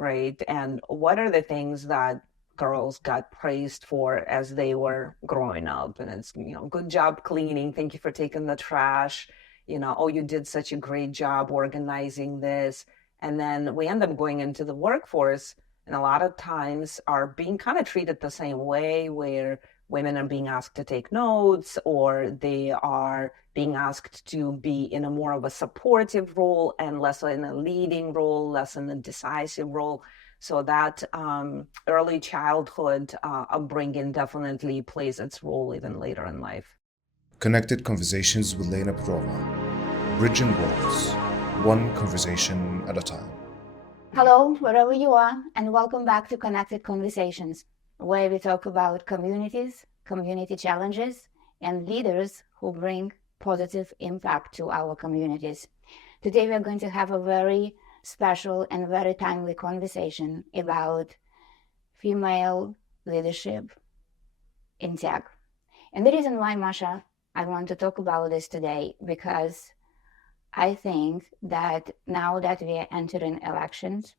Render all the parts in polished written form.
right? And what are the things that girls got praised for as they were growing up? And it's, good job cleaning. Thank you for taking the trash. Oh, you did such a great job organizing this. And then we end up going into the workforce, and a lot of times are being kind of treated the same way, where women are being asked to take notes, or they are being asked to be in a more of a supportive role and less in a leading role, less in a decisive role. So that early childhood upbringing definitely plays its role even later in life. Connected Conversations with Lena Perova. Bridging Worlds, one conversation at a time. Hello, wherever you are, and welcome back to Connected Conversations, where we talk about communities, community challenges, and leaders who bring positive impact to our communities. Today, we're going to have a very special and very timely conversation about female leadership in tech. And the reason why, Masha, I want to talk about this today, because I think that now that we are entering elections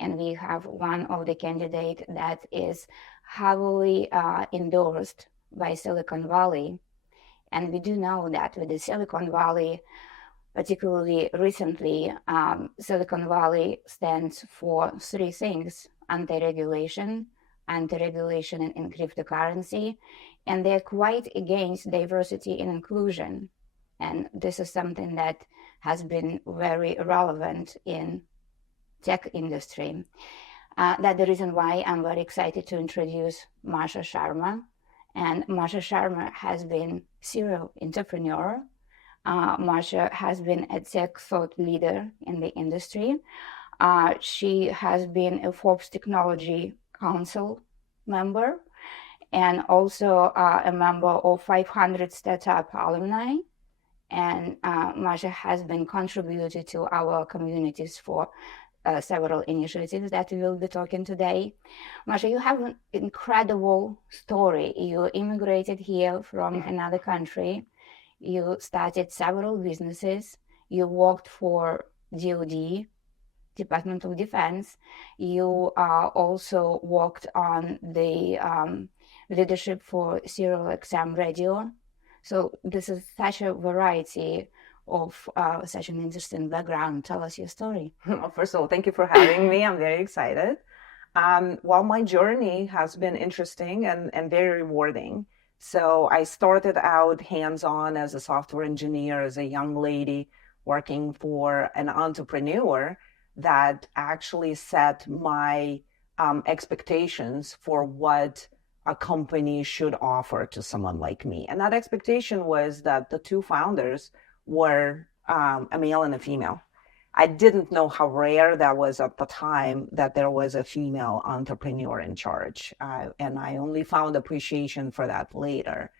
and we have one of the candidates that is heavily endorsed by Silicon Valley, and we do know that with the Silicon Valley, particularly recently, Silicon Valley stands for three things: anti-regulation in cryptocurrency, and they're quite against diversity and inclusion. And this is something that has been very relevant in tech industry. That's the reason why I'm very excited to introduce Masha Sharma. And Masha Sharma has been serial entrepreneur. Masha has been a tech thought leader in the industry. She has been a Forbes Technology Council member, and also a member of 500 Startup Alumni. And Masha has been contributed to our communities for several initiatives that we will be talking today. Masha, you have an incredible story. You immigrated here from another country. You started several businesses. You worked for DoD, Department of Defense. You also worked on the leadership for Serial XM Radio. So this is such a variety of such an interesting background. Tell us your story. Well, first of all, thank you for having me. I'm very excited. Well, my journey has been interesting and very rewarding. So I started out hands-on as a software engineer, as a young lady working for an entrepreneur that actually set my expectations for what a company should offer to someone like me. And that expectation was that the two founders were a male and a female. I didn't know how rare that was at the time, that there was a female entrepreneur in charge. And I only found appreciation for that later.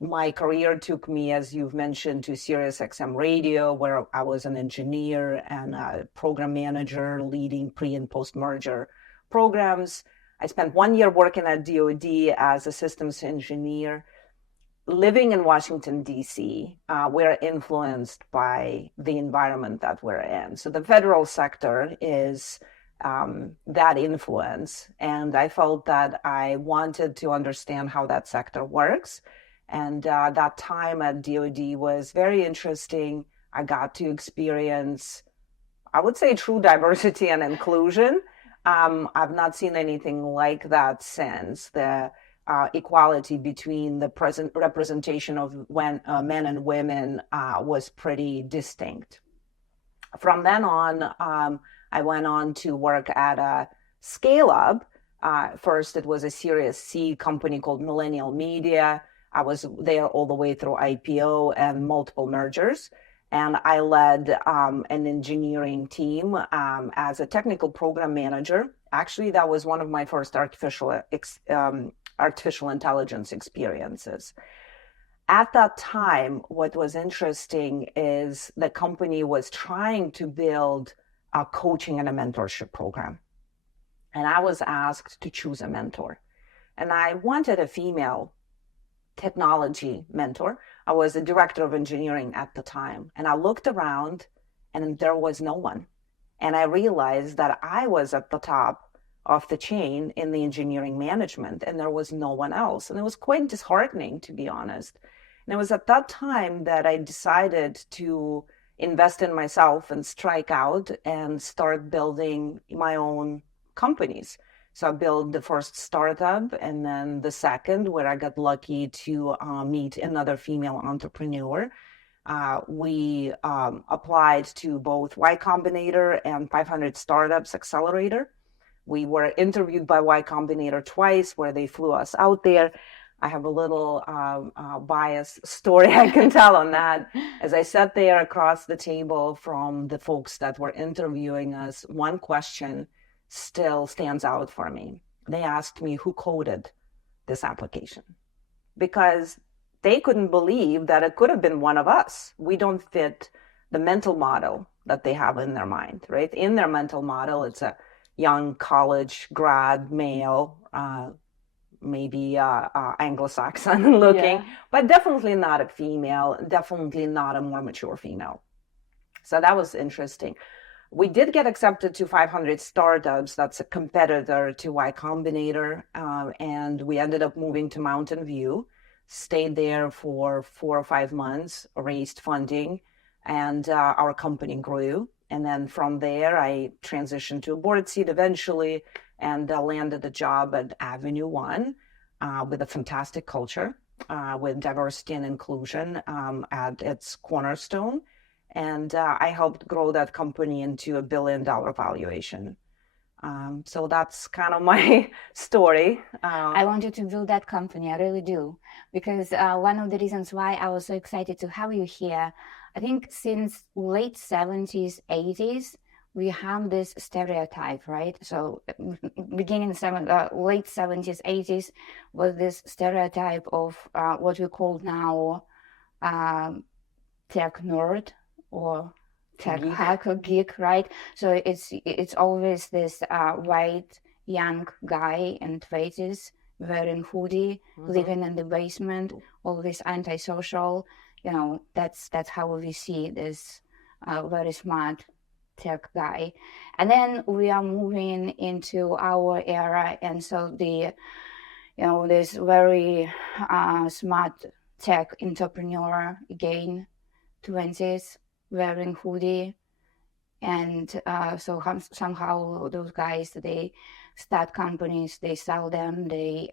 My career took me, as you've mentioned, to Sirius XM Radio, where I was an engineer and a program manager leading pre and post-merger programs. I spent 1 year working at DoD as a systems engineer. Living in Washington, D.C., we're influenced by the environment that we're in. So the federal sector is that influence. And I felt that I wanted to understand how that sector works. And that time at DoD was very interesting. I got to experience, I would say, true diversity and inclusion. I've not seen anything like that since. The equality between the present representation of when men and women was pretty distinct. From then on, I went on to work at a scale-up. First, it was a Series C company called Millennial Media. I was there all the way through IPO and multiple mergers. And I led an engineering team as a technical program manager. Actually, that was one of my first artificial intelligence experiences. At that time, what was interesting is the company was trying to build a coaching and a mentorship program. And I was asked to choose a mentor. And I wanted a female technology mentor. I was the director of engineering at the time. And I looked around and there was no one. And I realized that I was at the top of the chain in the engineering management, and there was no one else. And it was quite disheartening, to be honest. And it was at that time that I decided to invest in myself and strike out and start building my own companies. So I built the first startup and then the second, where I got lucky to meet another female entrepreneur. We applied to both Y Combinator and 500 Startups Accelerator. We were interviewed by Y Combinator twice, where they flew us out there. I have a little bias story I can tell on that. As I sat there across the table from the folks that were interviewing us, one question still stands out for me. They asked me who coded this application, because they couldn't believe that it could have been one of us. We don't fit the mental model that they have in their mind, right? In their mental model, it's a young college grad male, maybe Anglo-Saxon looking, but definitely not a female, definitely not a more mature female. So that was interesting. We did get accepted to 500 Startups. That's a competitor to Y Combinator. And we ended up moving to Mountain View, stayed there for 4 or 5 months, raised funding, and our company grew. And then from there, I transitioned to a board seat eventually and landed a job at Avenue One with a fantastic culture, with diversity and inclusion at its cornerstone. And I helped grow that company into $1 billion valuation. So that's kind of my story. I want you to build that company. I really do. Because one of the reasons why I was so excited to have you here, I think since late 70s, 80s, we have this stereotype, right? So beginning late 70s, 80s was this stereotype of what we call now tech nerd or tech hacker geek, right? So it's always this white young guy in 20s wearing hoodie, living in the basement, always antisocial. You know, that's how we see this very smart tech guy. And then we are moving into our era, and so this very smart tech entrepreneur, again, 20s, wearing hoodie, and so somehow those guys, they start companies, they sell them, they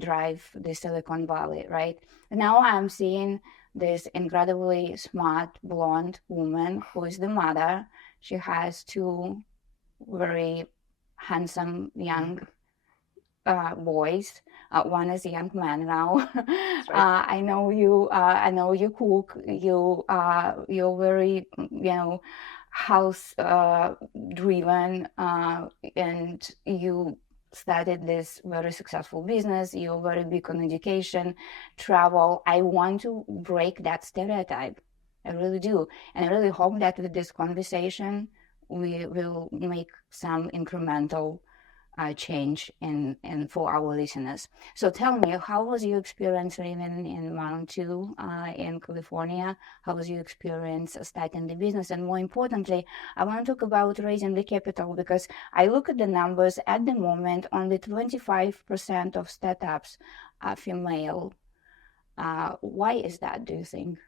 drive the Silicon Valley, right? And now I'm seeing this incredibly smart blonde woman who is the mother. She has 2 very handsome young boys. One is a young man now. Right. I know you. I know you cook. You're very, house driven, and you started this very successful business. You're very big on education, travel. I want to break that stereotype. I really do, and I really hope that with this conversation, we will make some incremental change in for our listeners. So tell me, how was your experience living in Mountain in California? How was your experience starting the business? And more importantly, I want to talk about raising the capital, because I look at the numbers at the moment. Only 25% of startups are female. Why is that, do you think?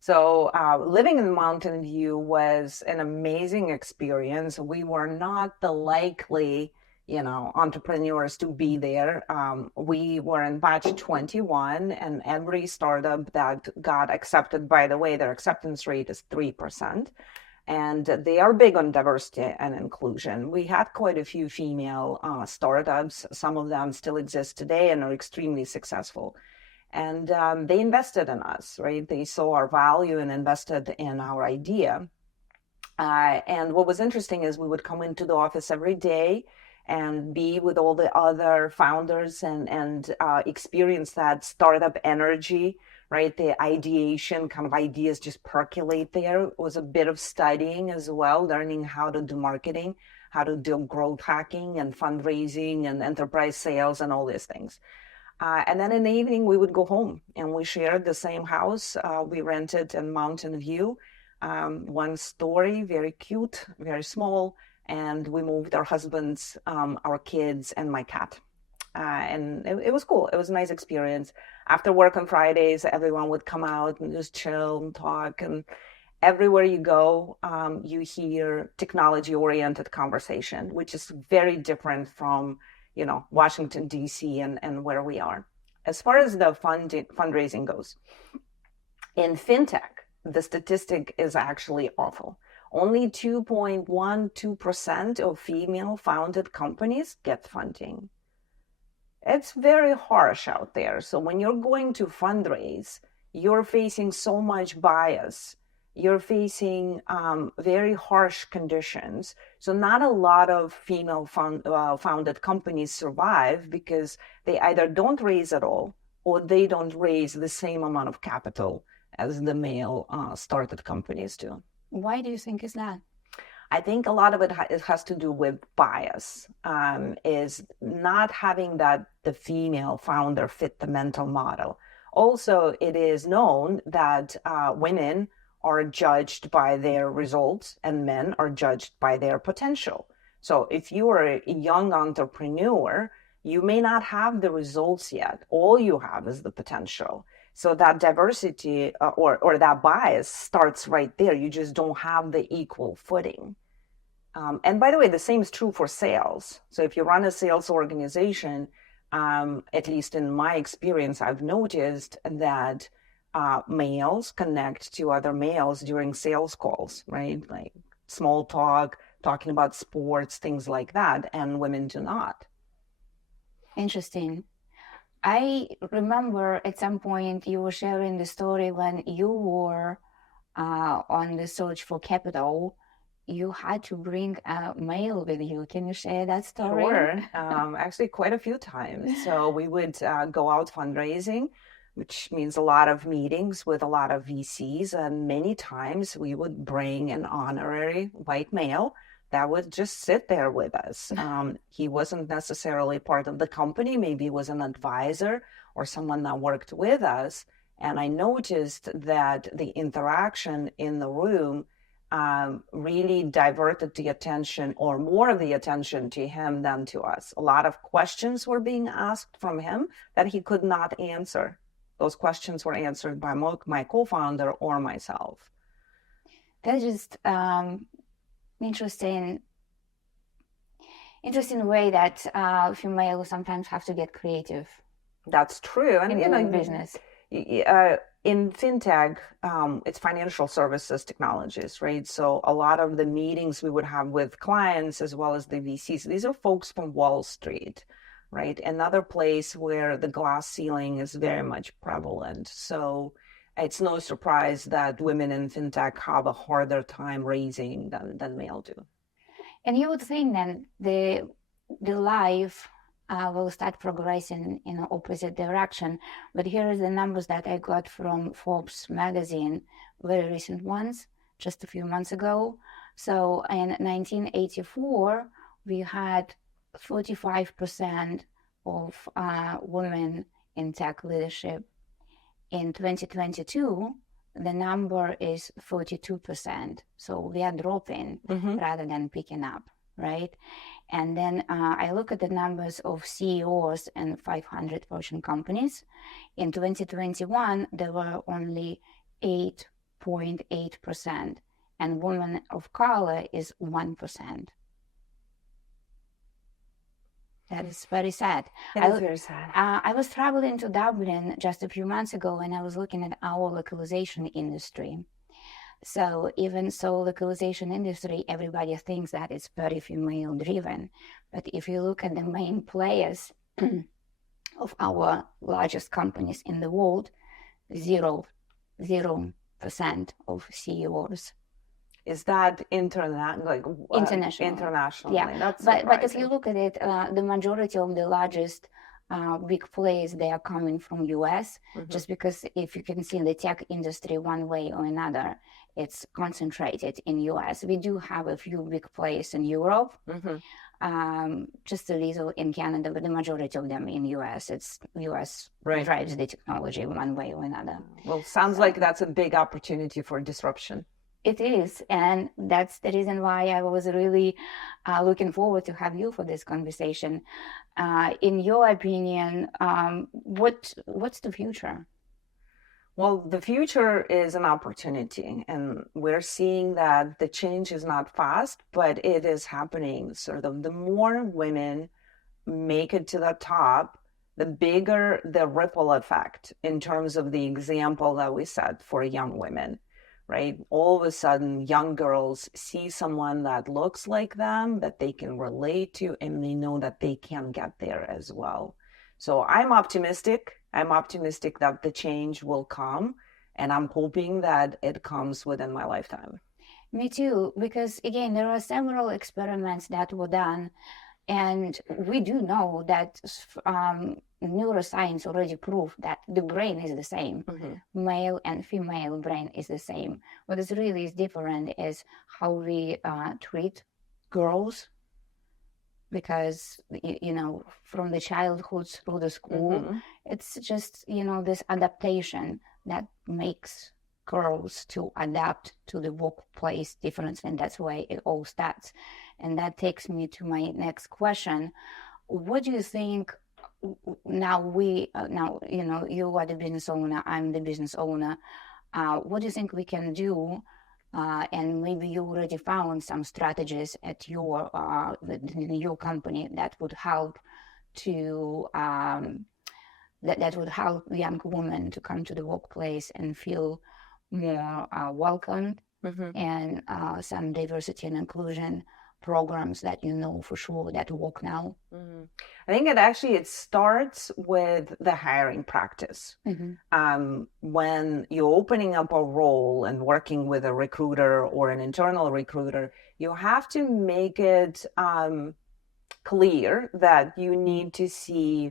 So living in Mountain View was an amazing experience. We were not the likely entrepreneurs to be there. We were in batch 21, and every startup that got accepted, by the way, their acceptance rate is 3%. And they are big on diversity and inclusion. We had quite a few female startups. Some of them still exist today and are extremely successful. And they invested in us, right? They saw our value and invested in our idea. And what was interesting is we would come into the office every day and be with all the other founders and experience that startup energy, right? The ideation, kind of ideas just percolate there. It was a bit of studying as well, learning how to do marketing, how to do growth hacking and fundraising and enterprise sales and all these things. And then in the evening, we would go home, and we shared the same house we rented in Mountain View. One story, very cute, very small, and we moved our husbands, our kids, and my cat. And it was cool. It was a nice experience. After work on Fridays, everyone would come out and just chill and talk. And everywhere you go, you hear technology-oriented conversation, which is very different from, Washington, D.C. and where we are. As far as the fundraising goes, in FinTech, the statistic is actually awful. Only 2.12% of female-founded companies get funding. It's very harsh out there. So when you're going to fundraise, you're facing so much bias. You're facing very harsh conditions. So not a lot of female founded companies survive because they either don't raise at all or they don't raise the same amount of capital as the male started companies do. Why do you think is that? I think a lot of it has to do with bias, is not having that the female founder fit the mental model. Also, it is known that women are judged by their results and men are judged by their potential. So if you are a young entrepreneur, you may not have the results yet. All you have is the potential. So that diversity or that bias starts right there. You just don't have the equal footing. And by the way, the same is true for sales. So if you run a sales organization, at least in my experience, I've noticed that males connect to other males during sales calls, right? Like small talk, talking about sports, things like that, and women do not. Interesting. I remember at some point you were sharing the story when you were on the search for capital. You had to bring a male with you. Can you share that story? Sure. Actually, quite a few times. So we would go out fundraising, which means a lot of meetings with a lot of VCs. And many times we would bring an honorary white male that would just sit there with us. He wasn't necessarily part of the company. Maybe he was an advisor or someone that worked with us. And I noticed that the interaction in the room really diverted the attention, or more of the attention, to him than to us. A lot of questions were being asked from him that he could not answer. Those questions were answered by my co-founder or myself. That's just interesting way that females sometimes have to get creative. That's true. And in business. In FinTech, it's financial services technologies, right? So a lot of the meetings we would have with clients as well as the VCs, these are folks from Wall Street, right? Another place where the glass ceiling is very much prevalent. So it's no surprise that women in FinTech have a harder time raising than male do. And you would think then the life will start progressing in the opposite direction. But here are the numbers that I got from Forbes magazine, very recent ones, just a few months ago. So in 1984, we had 45% of women in tech leadership. In 2022, the number is 42%. So we are dropping rather than picking up, right? And then I look at the numbers of CEOs in 500 Fortune companies. In 2021, there were only 8.8%, and women of color is 1%. That is very sad. That is very sad. I was traveling to Dublin just a few months ago, and I was looking at our localization industry. So even so, localization industry, everybody thinks that it's very female driven. But if you look at the main players of our largest companies in the world, 0% of CEOs. Is that international? Internationally, yeah. That's but if you look at it, the majority of the largest big players, they are coming from US, just because if you can see the tech industry one way or another, it's concentrated in US. We do have a few big players in Europe, just a little in Canada, but the majority of them in US. It's US drives the technology one way or another. Well, sounds like that's a big opportunity for disruption. It is, and that's the reason why I was really looking forward to have you for this conversation. In your opinion, what's the future? Well, the future is an opportunity, and we're seeing that the change is not fast, but it is happening. Sort of the more women make it to the top, the bigger the ripple effect in terms of the example that we set for young women, right? All of a sudden, young girls see someone that looks like them, that they can relate to, and they know that they can get there as well. So I'm optimistic. I'm optimistic that the change will come, and I'm hoping that it comes within my lifetime. Me too, because again, there are several experiments that were done, and we do know that neuroscience already proved that the brain is the same. Mm-hmm. Male and female brain is the same. What is really different is how we treat girls, because from the childhood through the school, Mm-hmm. it's just this adaptation that makes girls to adapt to the workplace differently, and that's why it all starts. And that takes me to my next question. What do you think now you are the business owner, I'm the business owner, what do you think we can do, and maybe you already found some strategies at your company that would help to that would help young women to come to the workplace and feel more welcomed, Mm-hmm. and some diversity and inclusion programs that for sure that work now? Mm-hmm. I think it starts with the hiring practice. Mm-hmm. When you're opening up a role and working with a recruiter or an internal recruiter, you have to make it clear that you need to see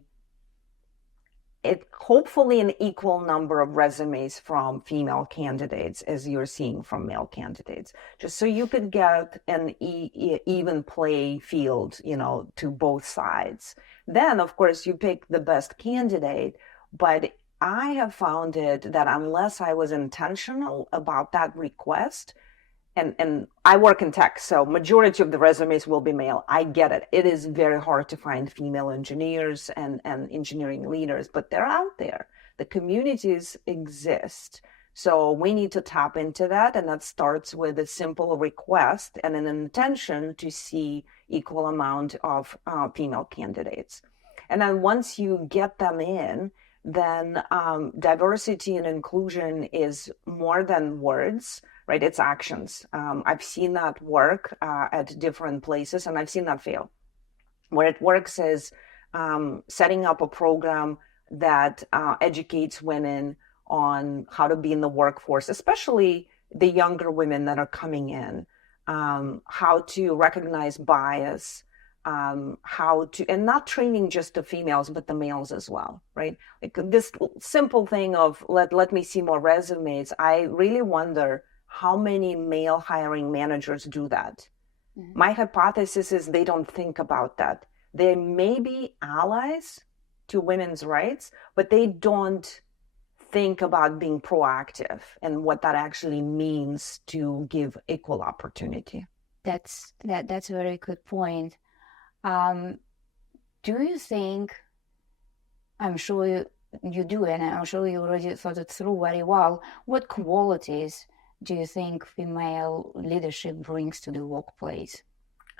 it, hopefully an equal number of resumes from female candidates as you're seeing from male candidates, just so you could get an even play field, to both sides. Then, of course, you pick the best candidate, but I have found it that unless I was intentional about that request, and I work in tech, so majority of the resumes will be male. I get it. It is very hard to find female engineers and engineering leaders, but they're out there. The communities exist. So we need to tap into that, and that starts with a simple request and an intention to see equal amount of female candidates. And then once you get them in, then diversity and inclusion is more than words, right? It's actions. I've seen that work at different places, and I've seen that fail. Where it works is setting up a program that educates women on how to be in the workforce, especially the younger women that are coming in, how to recognize bias, how to, and not training just the females, but the males as well, right? Like this simple thing of let me see more resumes. I really wonder how many male hiring managers do that. Mm-hmm. My hypothesis is they don't think about that. They may be allies to women's rights, but they don't think about being proactive and what that actually means to give equal opportunity. That's a very good point. Do you think, I'm sure you do, and I'm sure you already thought it through very well, what qualities do you think female leadership brings to the workplace?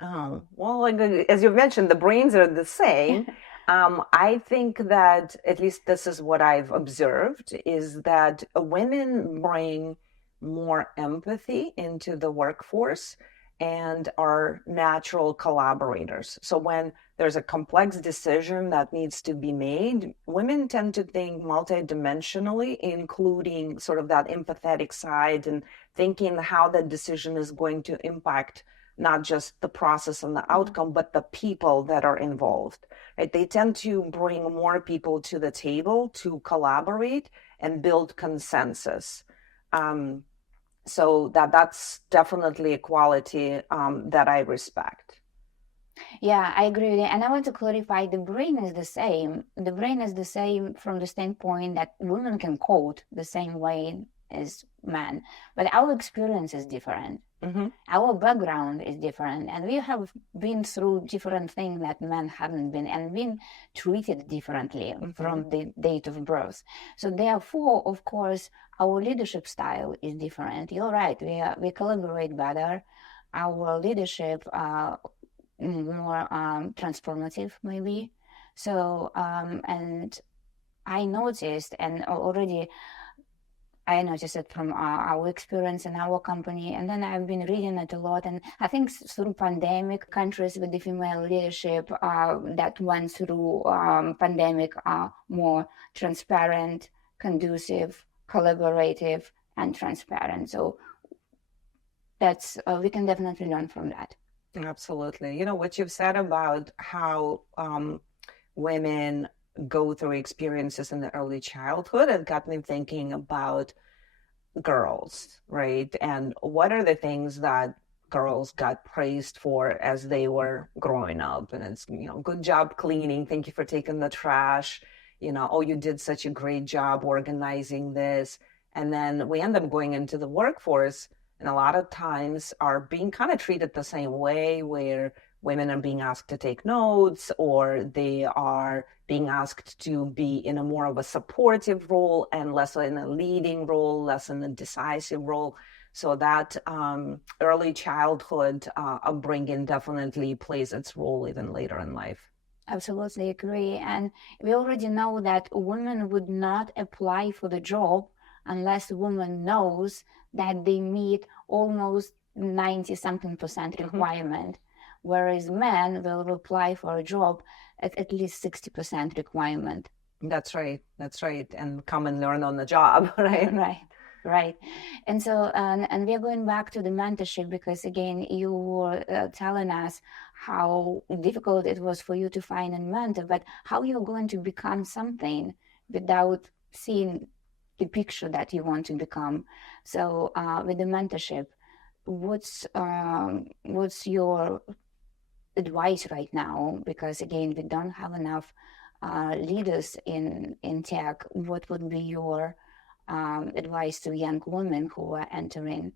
Oh, well, as you mentioned, the brains are the same. I think that, at least this is what I've observed, is that women bring more empathy into the workforce and are natural collaborators. So when there's a complex decision that needs to be made, women tend to think multidimensionally, including sort of that empathetic side and thinking how that decision is going to impact not just the process and the outcome, but the people that are involved, right? They tend to bring more people to the table to collaborate and build consensus. So that's definitely a quality that I respect. Yeah, I agree with you. And I want to clarify, the brain is the same. The brain is the same from the standpoint that women can code the same way as men, but our experience is different. Mm-hmm. Our background is different, and we have been through different things that men haven't been, and been treated differently from the date of birth. So therefore, of course, our leadership style is different. You're right. We collaborate better. Our leadership more transformative, maybe. So and I noticed, and already I noticed it from our experience in our company, and then I've been reading it a lot. And I think through pandemic, countries with the female leadership that went through pandemic are more transparent, conducive, collaborative, and transparent. So that's we can definitely learn from that. Absolutely. You know, what you've said about how women go through experiences in the early childhood, it got me thinking about girls, right? And what are the things that girls got praised for as they were growing up? And it's, you know, good job cleaning. Thank you for taking the trash. You know, oh, you did such a great job organizing this. And then we end up going into the workforce, and a lot of times are being kind of treated the same way, where women are being asked to take notes, or they are being asked to be in a more of a supportive role and less in a leading role, less in a decisive role. So that early childhood upbringing definitely plays its role even later in life. Absolutely agree. And we already know that women would not apply for the job unless a woman knows that they meet almost 90-something% requirement, whereas men will apply for a job at least 60% requirement. That's right. That's right. And come and learn on the job, right? Right. And so, and we're going back to the mentorship, because again, you were telling us how difficult it was for you to find a mentor, but how you're going to become something without seeing the picture that you want to become. So with the mentorship, what's your advice right now? Because again, we don't have enough leaders in tech. What would be your advice to young women who are entering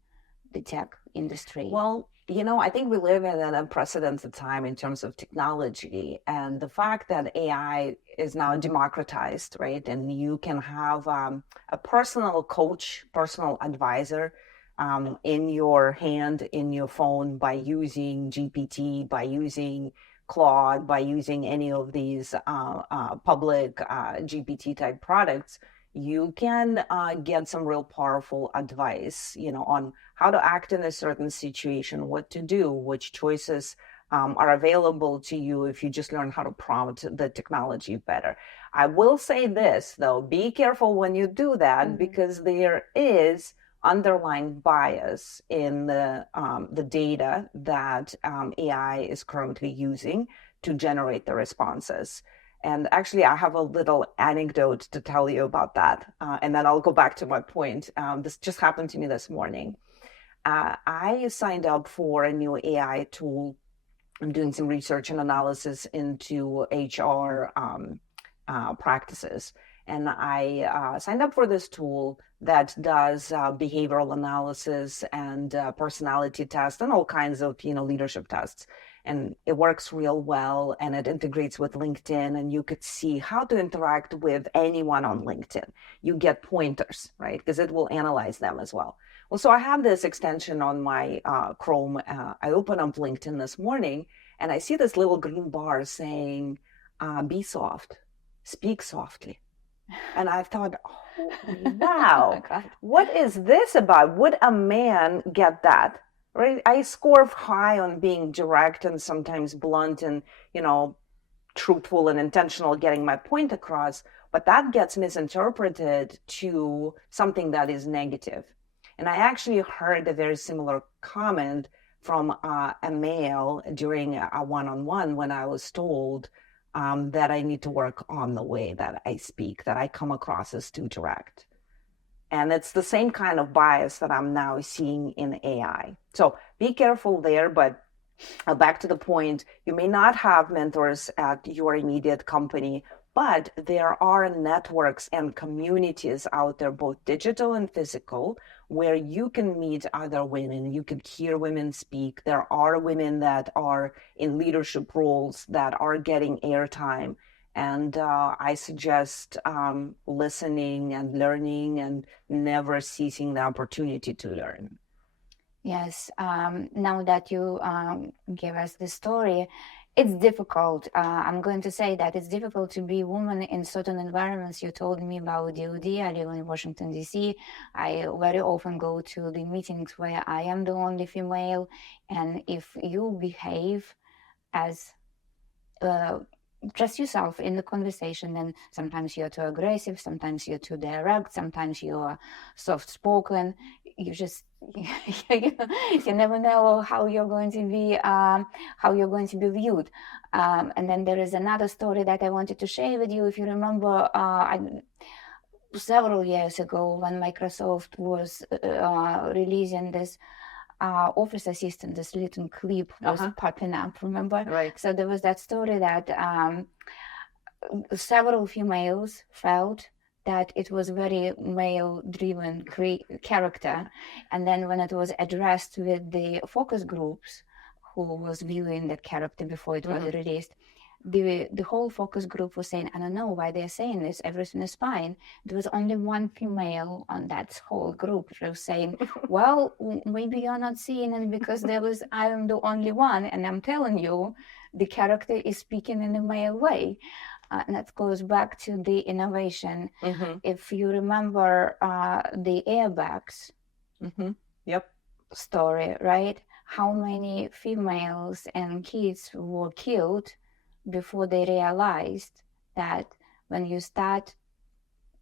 the tech industry? Well, you know, I think we live in an unprecedented time in terms of technology, and the fact that AI is now democratized, right? And you can have a personal coach, personal advisor in your hand, in your phone, by using GPT, by using Claude, by using any of these public GPT type products. You can get some real powerful advice, you know, on how to act in a certain situation, what to do, which choices are available to you if you just learn how to prompt the technology better. I will say this, though, be careful when you do that, because there is underlying bias in the data that AI is currently using to generate the responses. And actually, I have a little anecdote to tell you about that. And then I'll go back to my point. This just happened to me this morning. I signed up for a new AI tool. I'm doing some research and analysis into HR practices. And I signed up for this tool that does behavioral analysis and personality tests and all kinds of, you know, leadership tests. And it works real well, and it integrates with LinkedIn, and you could see how to interact with anyone on LinkedIn. You get pointers, right? Because it will analyze them as well. Well, so I have this extension on my Chrome. I open up LinkedIn this morning, and I see this little green bar saying, be soft, speak softly. And I thought, oh, wow, what is this about? Would a man get that? Right? I score high on being direct and sometimes blunt and, you know, truthful and intentional, getting my point across, but that gets misinterpreted to something that is negative. And I actually heard a very similar comment from a male during a one-on-one when I was told that I need to work on the way that I speak, that I come across as too direct. And it's the same kind of bias that I'm now seeing in AI. So be careful there, but back to the point, you may not have mentors at your immediate company, But there are networks and communities out there, both digital and physical, where you can meet other women, you can hear women speak. There are women that are in leadership roles that are getting airtime. And I suggest listening and learning and never ceasing the opportunity to learn. Yes, now that you gave us the story, it's difficult. I'm going to say that it's difficult to be a woman in certain environments. You told me about DOD. I live in Washington, D.C. I very often go to the meetings where I am the only female. And if you behave as just yourself in the conversation, and sometimes you're too aggressive, sometimes you're too direct, sometimes you're soft spoken, you just you never know how you're going to be viewed. And then there is another story that I wanted to share with you. If you remember, several years ago when Microsoft was releasing this Office Assistant, this little clip was popping up, remember? Right. So there was that story that several females felt that it was very male-driven character. And then when it was addressed with the focus groups who was viewing that character before it was released, the whole focus group was saying, I don't know why they're saying this, everything is fine. There was only one female on that whole group who was saying, well, maybe you're not seeing it because I am the only one, and I'm telling you, the character is speaking in a male way. And that goes back to the innovation. If you remember the airbags story, right? How many females and kids were killed before they realized that when you start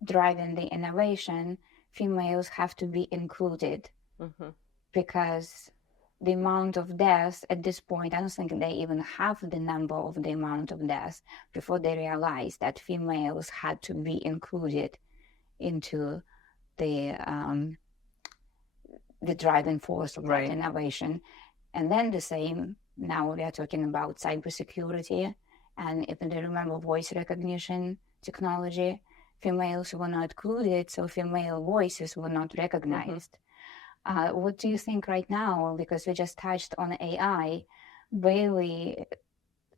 driving the innovation, females have to be included, because the amount of deaths at this point, I don't think they even have the number of the amount of deaths before they realized that females had to be included into the driving force of that innovation. And then the same, now we are talking about cybersecurity. And if you remember voice recognition technology, females were not included, so female voices were not recognized. What do you think right now? Because we just touched on AI. Really,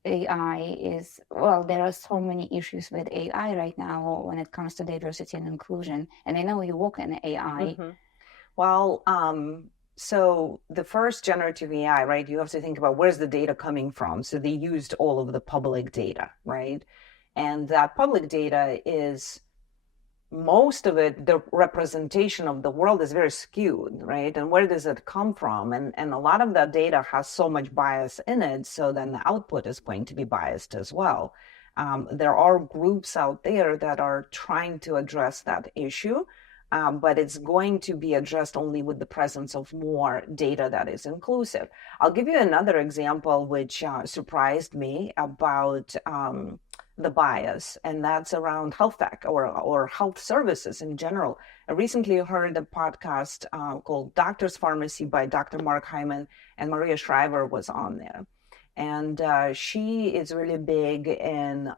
AI is, well, there are so many issues with AI right now when it comes to diversity and inclusion. And I know you work in AI. Well, so the first generative AI, right, you have to think about where's the data coming from. So they used all of the public data, right? And that public data is, most of it, the representation of the world is very skewed, right? And where does it come from? And a lot of that data has so much bias in it, so then the output is going to be biased as well. There are groups out there that are trying to address that issue. But it's going to be addressed only with the presence of more data that is inclusive. I'll give you another example which surprised me about the bias, and that's around health tech or health services in general. I recently heard a podcast called Doctor's Pharmacy by Dr. Mark Hyman, and Maria Shriver was on there. And she is really big in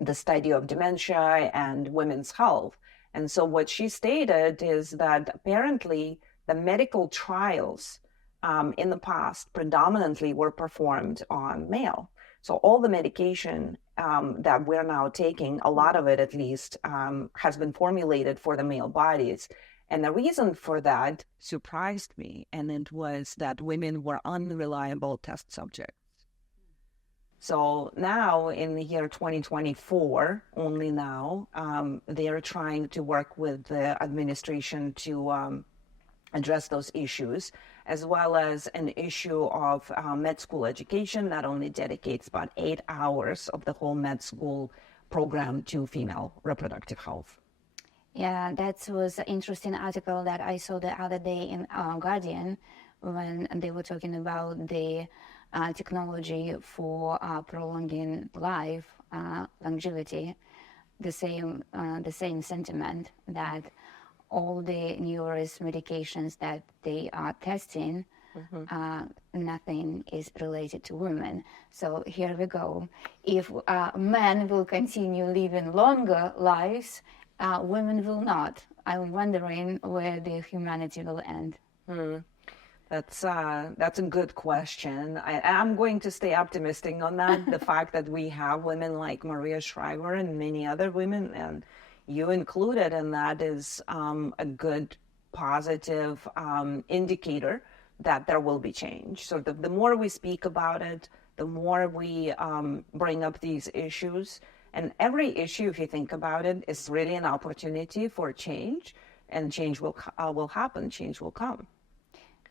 the study of dementia and women's health. And so what she stated is that apparently the medical trials in the past predominantly were performed on male. So all the medication that we're now taking, a lot of it at least, has been formulated for the male bodies. And the reason for that surprised me, and it was that women were unreliable test subjects. So now in the year 2024, only now, they are trying to work with the administration to address those issues, as well as an issue of med school education that only dedicates about 8 hours of the whole med school program to female reproductive health. Yeah, that was an interesting article that I saw the other day in Guardian when they were talking about the technology for prolonging life, longevity. The same sentiment that all the newest medications that they are testing Nothing is related to women. So here we go. If men will continue living longer lives, women will not. I'm wondering where the humanity will end. That's a good question. I'm going to stay optimistic on that. The fact that we have women like Maria Shriver and many other women, and you included in that, is a good positive indicator that there will be change. So the more we speak about it, the more we bring up these issues. And every issue, if you think about it, is really an opportunity for change, and change will happen, change will come.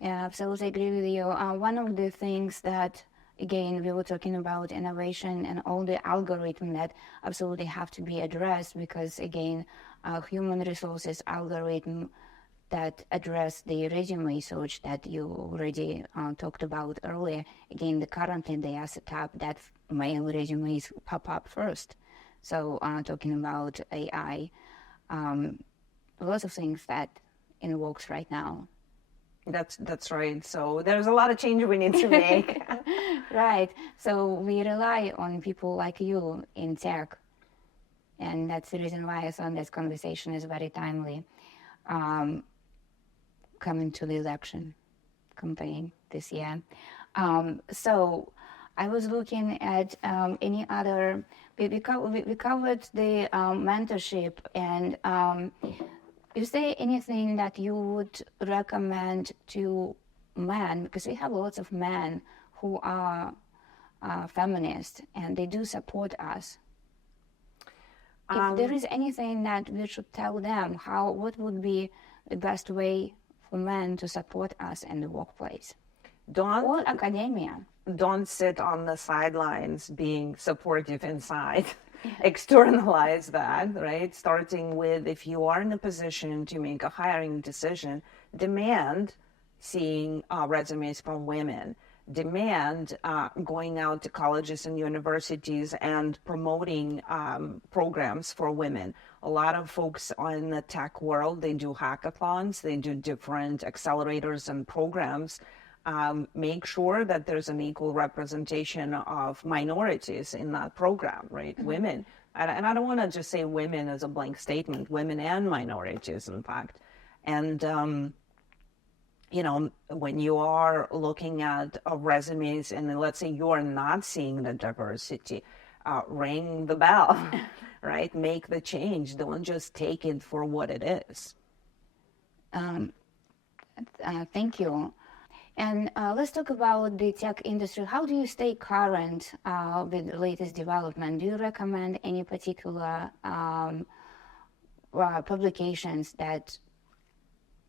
Yeah, absolutely agree with you. One of the things that, again, we were talking about innovation and all the algorithm that absolutely have to be addressed, because, again, human resources algorithm that address the resume search that you already talked about earlier. Again, currently they are set up that male resumes pop up first. So talking about AI, lots of things that in works right now. That's right. So there's a lot of change we need to make. Right. So we rely on people like you in tech. And that's the reason why I thought this conversation is very timely. Coming to the election campaign this year. So I was looking at any other, we covered the mentorship, and is there anything that you would recommend to men? Because we have lots of men who are feminists and they do support us. If there is anything that we should tell them, what would be the best way for men to support us in the workplace or academia? Don't sit on the sidelines being supportive inside. Externalize that, right? Starting with, if you are in a position to make a hiring decision, demand seeing resumes from women. Demand going out to colleges and universities and promoting programs for women. A lot of folks in the tech world, they do hackathons, they do different accelerators and programs. Make sure that there's an equal representation of minorities in that program, right? Mm-hmm. Women. And I don't want to just say women as a blank statement, women and minorities, in fact. And, you know, when you are looking at resumes and let's say you're not seeing the diversity, ring the bell, right? Make the change. Don't just take it for what it is. Thank you. And let's talk about the tech industry. How do you stay current with the latest development? Do you recommend any particular publications that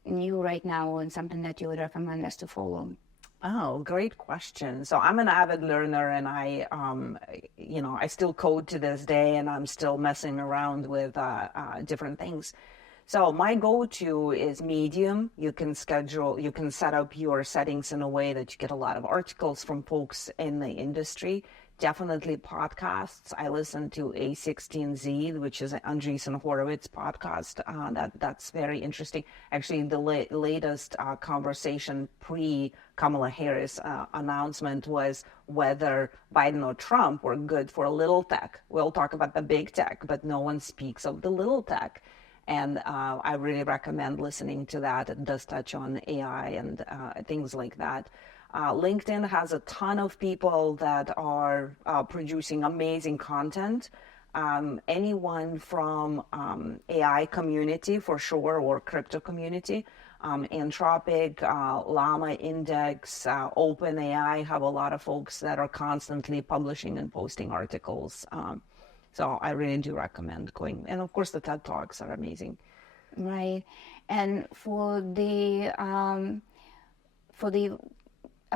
new right now and something that you would recommend us to follow? Oh, great question. So I'm an avid learner, and I still code to this day, and I'm still messing around with different things. So my go-to is Medium. You can set up your settings in a way that you get a lot of articles from folks in the industry. Definitely podcasts. I listen to A16Z, which is an Andreessen Horowitz podcast. That's very interesting. Actually, the latest conversation pre-Kamala Harris announcement was whether Biden or Trump were good for little tech. We'll talk about the big tech, but no one speaks of the little tech. And I really recommend listening to that. It does touch on AI and things like that. LinkedIn has a ton of people that are producing amazing content. Anyone from AI community for sure, or crypto community, Anthropic, Llama Index, OpenAI have a lot of folks that are constantly publishing and posting articles. So I really do recommend going. And of course, the TED Talks are amazing. Right. And for the, I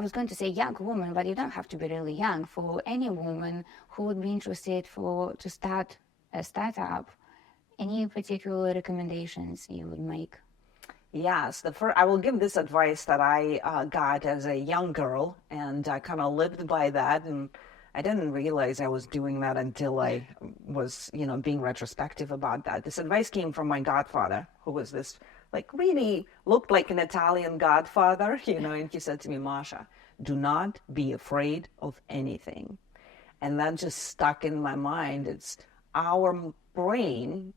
was going to say young woman, but you don't have to be really young. For any woman who would be interested to start a startup, any particular recommendations you would make? Yes, I will give this advice that I got as a young girl, and I kind of lived by that. And I didn't realize I was doing that until I was, being retrospective about that. This advice came from my godfather, who was this like really looked like an Italian godfather, and he said to me, Masha, do not be afraid of anything. And that just stuck in my mind. It's our brain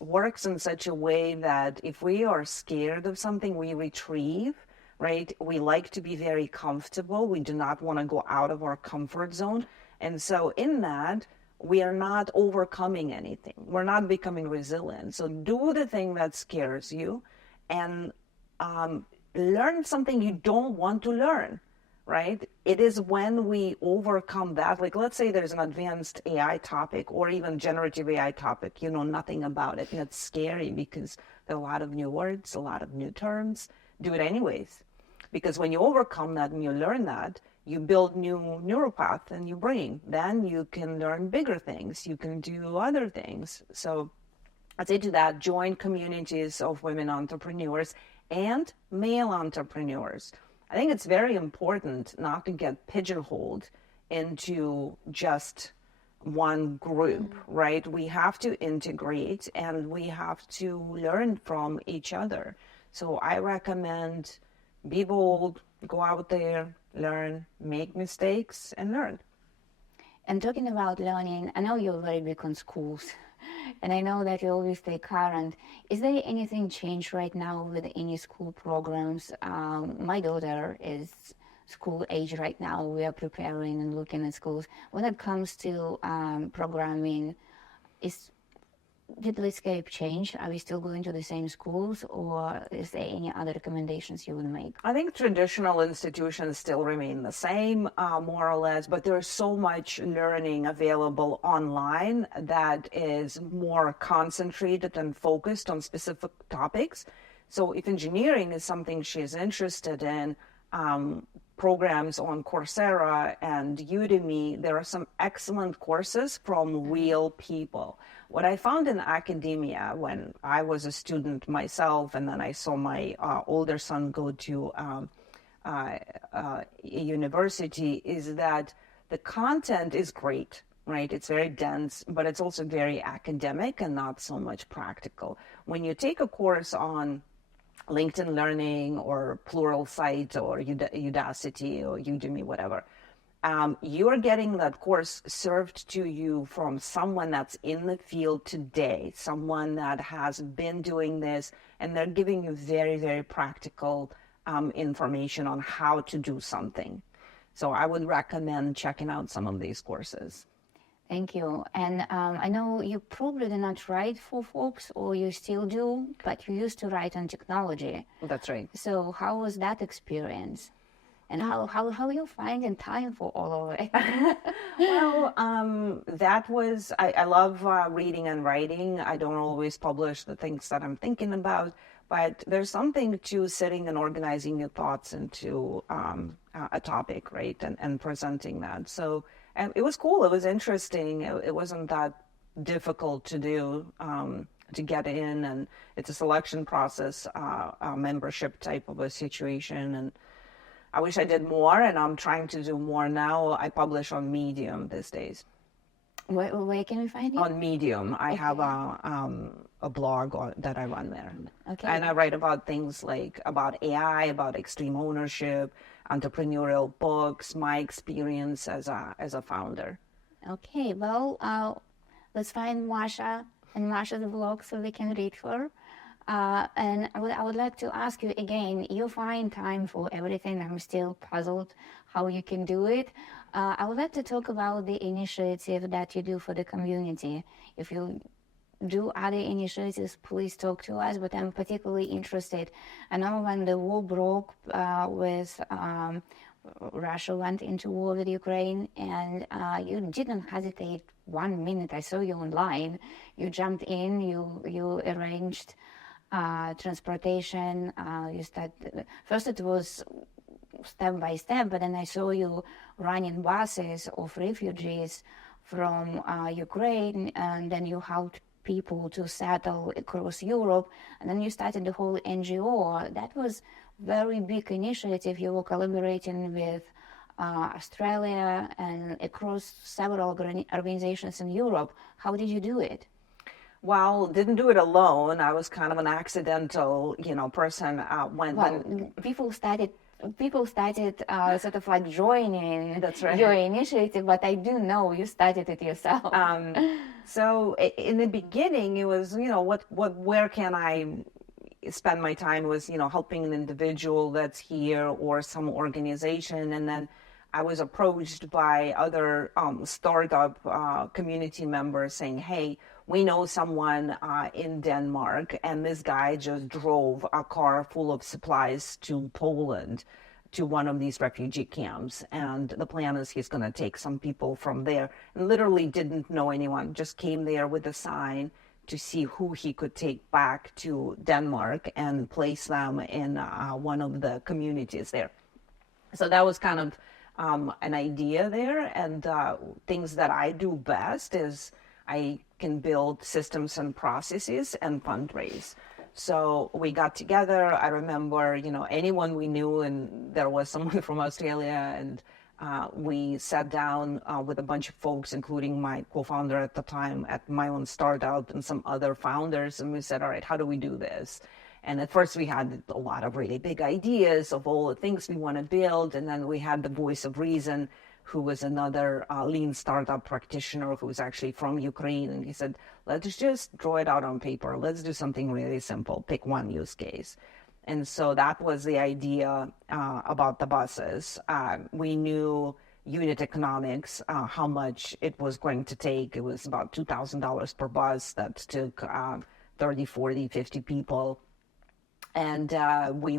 works in such a way that if we are scared of something, we retrieve, right? We like to be very comfortable. We do not want to go out of our comfort zone. And so in that, we are not overcoming anything. We're not becoming resilient. So do the thing that scares you and learn something you don't want to learn, right? It is when we overcome that, like let's say there's an advanced AI topic or even generative AI topic, you know nothing about it. And it's scary because there are a lot of new words, a lot of new terms. Do it anyways. Because when you overcome that and you learn that, you build new neural path in your brain. Then you can learn bigger things. You can do other things. So I'd say to that, join communities of women entrepreneurs and male entrepreneurs. I think it's very important not to get pigeonholed into just one group, right? We have to integrate and we have to learn from each other. So I recommend be bold, go out there, learn, make mistakes, and learn. And talking about learning, I know you're very big on schools, and I know that you always stay current. Is there anything changed right now with any school programs? My daughter is school age right now. We are preparing and looking at schools. When it comes to programming, did the landscape change? Are we still going to the same schools, or is there any other recommendations you would make? I think traditional institutions still remain the same, more or less, but there's so much learning available online that is more concentrated and focused on specific topics. So if engineering is something she's interested in, programs on Coursera and Udemy, there are some excellent courses from real people. What I found in academia when I was a student myself, and then I saw my older son go to a university, is that the content is great, right? It's very dense, but it's also very academic and not so much practical. When you take a course on LinkedIn Learning or Pluralsight or Udacity or Udemy, whatever, you are getting that course served to you from someone that's in the field today, someone that has been doing this, and they're giving you very, very practical information on how to do something. So I would recommend checking out some of these courses. Thank you. And I know you probably did not write for Forbes, or you still do, but you used to write on technology. That's right. So how was that experience? And how you finding time for all of it? Well, that was, I love reading and writing. I don't always publish the things that I'm thinking about, but there's something to sitting and organizing your thoughts into a topic, right? And presenting that. So it was cool. It was interesting. It wasn't that difficult to do, to get in. And it's a selection process, a membership type of a situation. And I wish I did more, and I'm trying to do more now. I publish on Medium these days. Where can we find you? On Medium. I have a blog that I run there. Okay. And I write about things like about AI, about extreme ownership, entrepreneurial books, my experience as a founder. Okay, well, let's find Masha and Masha's blog so we can read her. And I would like to ask you again, you find time for everything. I'm still puzzled how you can do it. I would like to talk about the initiative that you do for the community. If you do other initiatives, please talk to us, but I'm particularly interested. I know when the war broke with Russia went into war with Ukraine, and you didn't hesitate 1 minute. I saw you online. You jumped in, you arranged transportation. You started, first it was step by step, but then I saw you running buses of refugees from Ukraine, and then you helped people to settle across Europe, and then you started the whole NGO. That was very big initiative. You were collaborating with Australia and across several organizations in Europe. How did you do it? Well, didn't do it alone. I was kind of an accidental, person. When People started sort of like joining That's right. your initiative, but I do know you started it yourself. So in the beginning, it was, where can I spend my time? It was, helping an individual that's here or some organization. And then I was approached by other startup community members saying, hey, we know someone in Denmark, and this guy just drove a car full of supplies to Poland, to one of these refugee camps. And the plan is he's going to take some people from there. And literally didn't know anyone, just came there with a sign to see who he could take back to Denmark and place them in one of the communities there. So that was kind of an idea there. And things that I do best is I can build systems and processes and fundraise. So we got together. I remember, anyone we knew, and there was someone from Australia, and we sat down with a bunch of folks, including my co-founder at the time at my own startup and some other founders, and we said, all right, how do we do this? And at first we had a lot of really big ideas of all the things we want to build, and then we had the voice of reason, who was another lean startup practitioner who was actually from Ukraine. And he said, let's just draw it out on paper. Let's do something really simple. Pick one use case. And so that was the idea about the buses. We knew unit economics, how much it was going to take. It was about $2,000 per bus that took 30, 40, 50 people. And we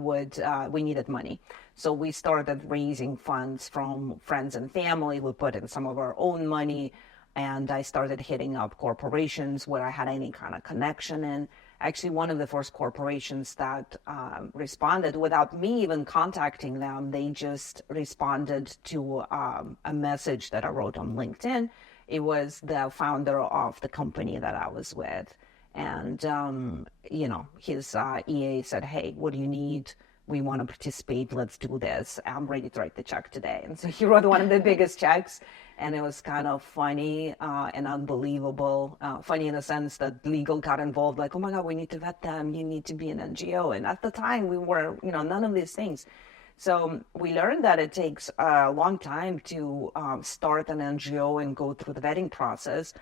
needed money. So we started raising funds from friends and family. We put in some of our own money, and I started hitting up corporations where I had any kind of connection in. Actually, one of the first corporations that responded without me even contacting them, they just responded to a message that I wrote on LinkedIn. It was the founder of the company that I was with. And, his EA said, hey, what do you need? We want to participate. Let's do this. I'm ready to write the check today. And so he wrote one of the biggest checks. And it was kind of funny and unbelievable. Funny in the sense that legal got involved, like, oh my God, we need to vet them. You need to be an NGO. And at the time we were, none of these things. So we learned that it takes a long time to start an NGO and go through the vetting process.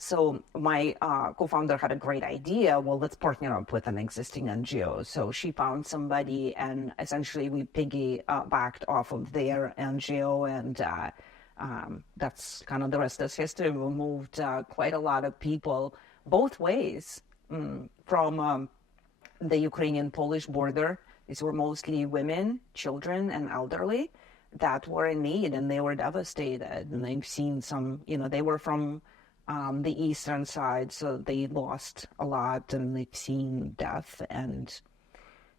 So my co-founder had a great idea. Well, let's partner up with an existing NGO. So she found somebody, and essentially we piggybacked off of their NGO, and that's kind of the rest is history. We moved quite a lot of people both ways from the Ukrainian-Polish border. These were mostly women, children, and elderly that were in need, and they were devastated. And they've seen some, they were from the eastern side, so they lost a lot, and they've seen death, and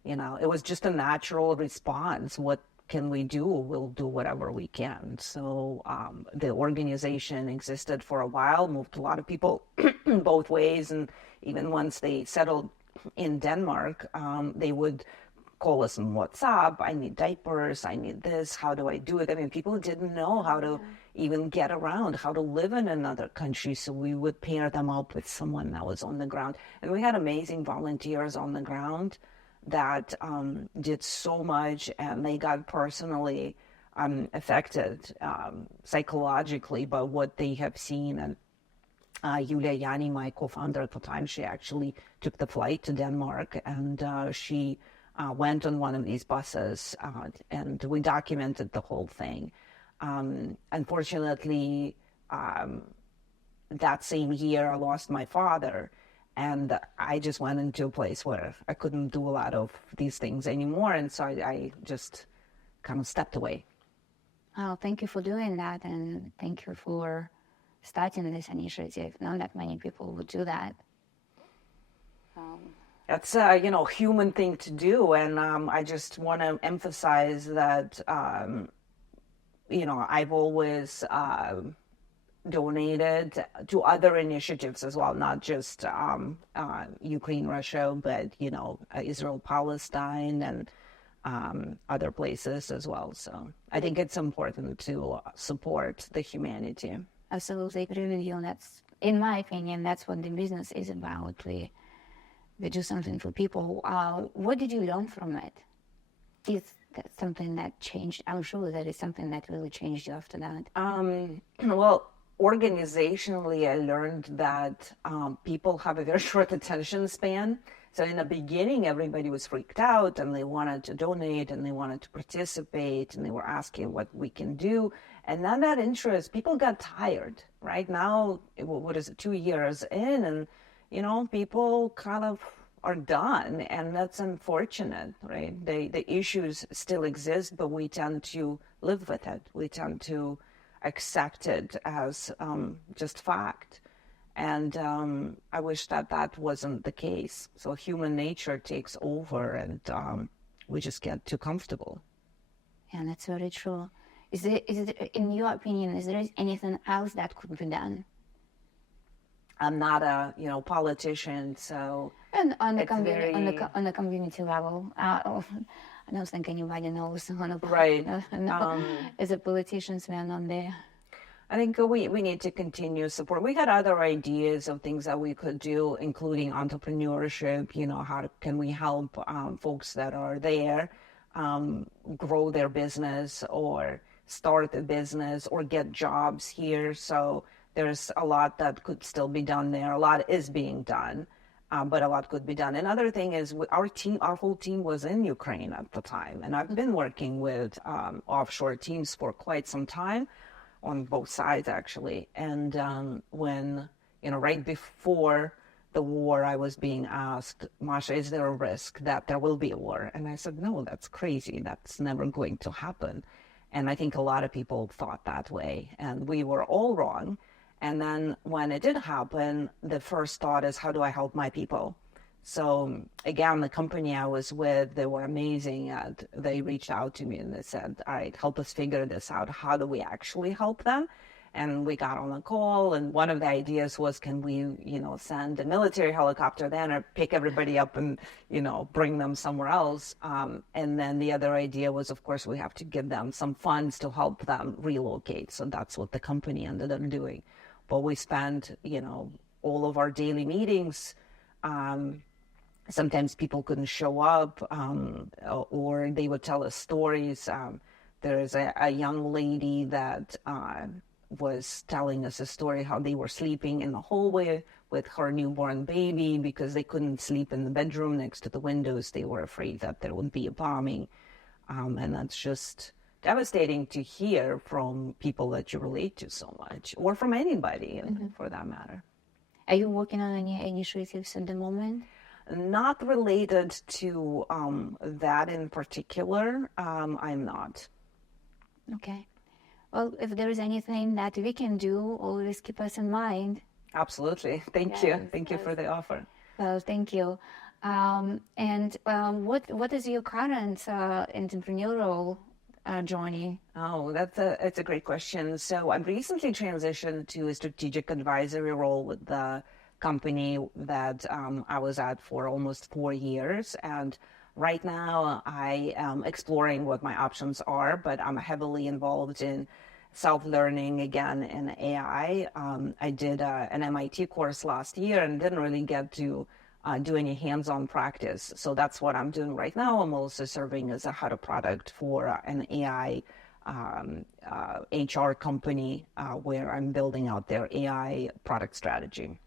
it was just a natural response. What can we do? We'll do whatever we can. So the organization existed for a while, moved a lot of people both ways, and even once they settled in Denmark, they would call us on WhatsApp. I need diapers. I need this. How do I do it? I mean, people didn't know how to even get around, how to live in another country. So we would pair them up with someone that was on the ground. And we had amazing volunteers on the ground that did so much, and they got personally affected psychologically by what they have seen. And Yulia Yani, my co-founder at the time, she actually took the flight to Denmark, and she went on one of these buses, and we documented the whole thing. Unfortunately, that same year I lost my father, and I just went into a place where I couldn't do a lot of these things anymore, and so I just kind of stepped away. Oh, thank you for doing that, and thank you for starting this initiative. Not that many people would do that. That's a human thing to do, and I just want to emphasize that I've always donated to other initiatives as well, not just Ukraine, Russia, but Israel, Palestine, and other places as well. So I think it's important to support the humanity. Absolutely agree with you. in my opinion, that's what the business is about. We do something for people. What did you learn from it? Is that something that changed? I'm sure that is something that really changed you after that. Well, organizationally, I learned that people have a very short attention span. So in the beginning, everybody was freaked out and they wanted to donate and they wanted to participate and they were asking what we can do. And then that interest, people got tired. Right now, what is it, 2 years in, and people kind of are done, and that's unfortunate, right? The issues still exist, but we tend to live with it. We tend to accept it as just fact. And I wish that wasn't the case. So human nature takes over, and we just get too comfortable. Yeah, that's very true. Is it, in your opinion, is there anything else that could be done? I'm not a politician, so And on the it's on the community level, I don't think anybody knows one of right. As a politicians man on there. I think we need to continue support. We had other ideas of things that we could do, including entrepreneurship. How can we help folks that are there grow their business or start a business or get jobs here. So there's a lot that could still be done there. A lot is being done, but a lot could be done. Another thing is our whole team was in Ukraine at the time. And I've been working with offshore teams for quite some time on both sides, actually. And when, right before the war, I was being asked, Masha, is there a risk that there will be a war? And I said, no, that's crazy. That's never going to happen. And I think a lot of people thought that way, and we were all wrong. And then when it did happen, the first thought is, how do I help my people? So again, the company I was with, they were amazing. And they reached out to me and they said, all right, help us figure this out. How do we actually help them? And we got on a call, and one of the ideas was, can we, send a military helicopter then, or pick everybody up and, bring them somewhere else? And then the other idea was, of course, we have to give them some funds to help them relocate. So that's what the company ended up doing. But we spent, all of our daily meetings. Sometimes people couldn't show up, or they would tell us stories. There's a young lady that was telling us a story how they were sleeping in the hallway with her newborn baby because they couldn't sleep in the bedroom next to the windows. They were afraid that there would be a bombing. And that's just devastating to hear from people that you relate to so much, or from anybody for that matter. Are you working on any initiatives at the moment? Not related to that in particular. I'm not. Okay. Well, if there is anything that we can do, always keep us in mind. Absolutely. Thank you. Thank you for the offer. Well, thank you. And what is your current entrepreneurial journey? Oh, it's a great question. So I've recently transitioned to a strategic advisory role with the company that I was at for almost 4 years. And right now I am exploring what my options are, but I'm heavily involved in self-learning again in AI. I did an MIT course last year and didn't really get to do any hands-on practice. So that's what I'm doing right now. I'm also serving as a head of product for an AI HR company where I'm building out their AI product strategy.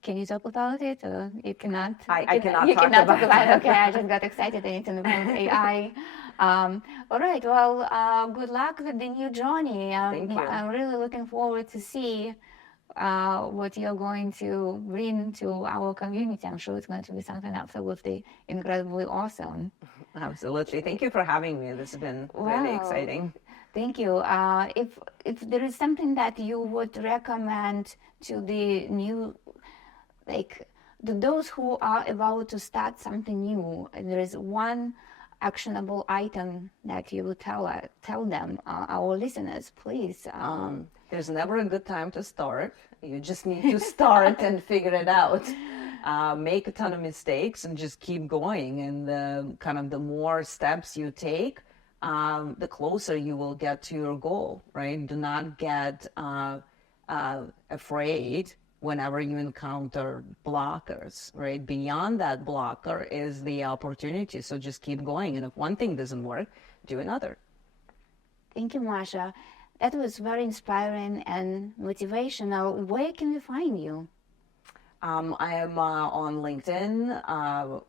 Can you talk about it? Or you cannot? I cannot you talk cannot about talk about it. Okay, I just got excited anything about AI. All right, well, good luck with the new journey. Thank you. I'm really looking forward to see what you're going to bring to our community. I'm sure it's going to be something absolutely incredibly awesome. Absolutely. Thank you for having me. This has been really exciting. Thank you. If there is something that you would recommend to the new, to those who are about to start something new, there is one actionable item that you would tell them, our listeners, please. There's never a good time to start. You just need to start and figure it out. Make a ton of mistakes and just keep going. And the more steps you take, the closer you will get to your goal, right? Do not get afraid whenever you encounter blockers, right? Beyond that blocker is the opportunity. So just keep going. And if one thing doesn't work, do another. Thank you, Masha. That was very inspiring and motivational. Where can we find you? I am on LinkedIn,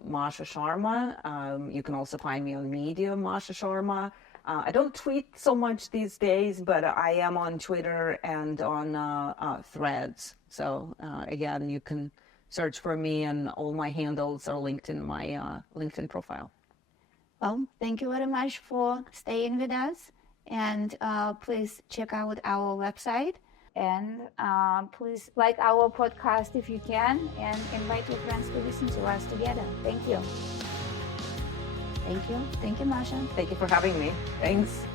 Masha Sharma. You can also find me on Medium, Masha Sharma. I don't tweet so much these days, but I am on Twitter and on Threads. So again, you can search for me, and all my handles are linked in my LinkedIn profile. Well, thank you very much for staying with us. And please check out our website. And please like our podcast if you can, and invite your friends to listen to us together. Thank you. Thank you. Thank you, Masha. Thank you for having me. Thanks.